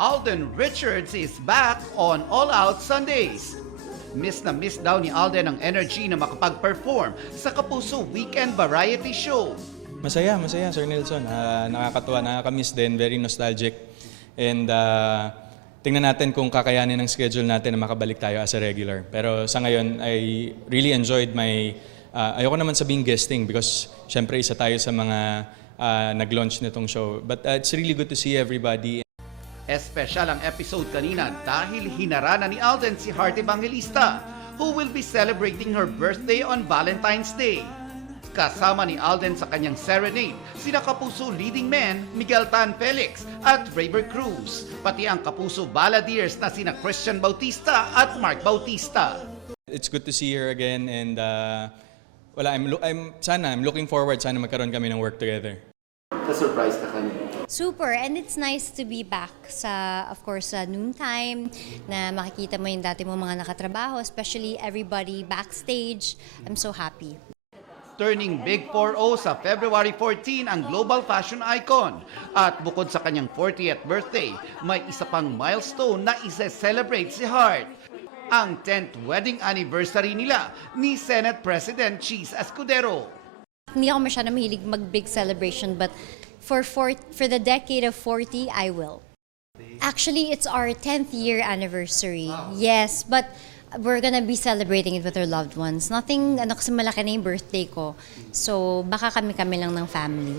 Alden Richards is back on All Out Sundays. Miss na miss daw ni Alden ang energy na makapag-perform sa Kapuso Weekend Variety Show. Masaya, Sir Nelson. Nakakatuwa, nakakamiss din, very nostalgic. And tingnan natin kung kakayanin ng schedule natin na makabalik tayo as a regular. Pero sa ngayon, I really enjoyed my... ayoko naman sabing guesting because syempre isa tayo sa mga nag-launch nitong show. But it's really good to see everybody. Espesyal ang episode kanina dahil hinarana ni Alden si Heart Evangelista, who will be celebrating her birthday on Valentine's Day. Kasama ni Alden sa kanyang serenade, sina Kapuso leading men Miguel Tan Felix at Rayber Cruz, pati ang Kapuso balladeers na sina Christian Bautista at Mark Bautista. It's good to see her again and I'm looking forward sana magkaroon kami ng work together. Surprise ka kami. Super, and it's nice to be back sa, of course, sa noontime, na makikita mo yung dati mo mga nakatrabaho, especially everybody backstage. I'm so happy. Turning Big 4-0 sa February 14 ang global fashion icon. At bukod sa kanyang 40th birthday, may isa pang milestone na isa-celebrate si Heart. Ang 10th wedding anniversary nila ni Senate President Cheese Escudero. Hindi ako masyadong mahilig mag-big celebration, but for the decade of 40, I will. Actually, it's our 10th year anniversary. Yes, but we're gonna be celebrating it with our loved ones. Nothing, kasi malaki na yung birthday ko. So, baka kami lang ng family.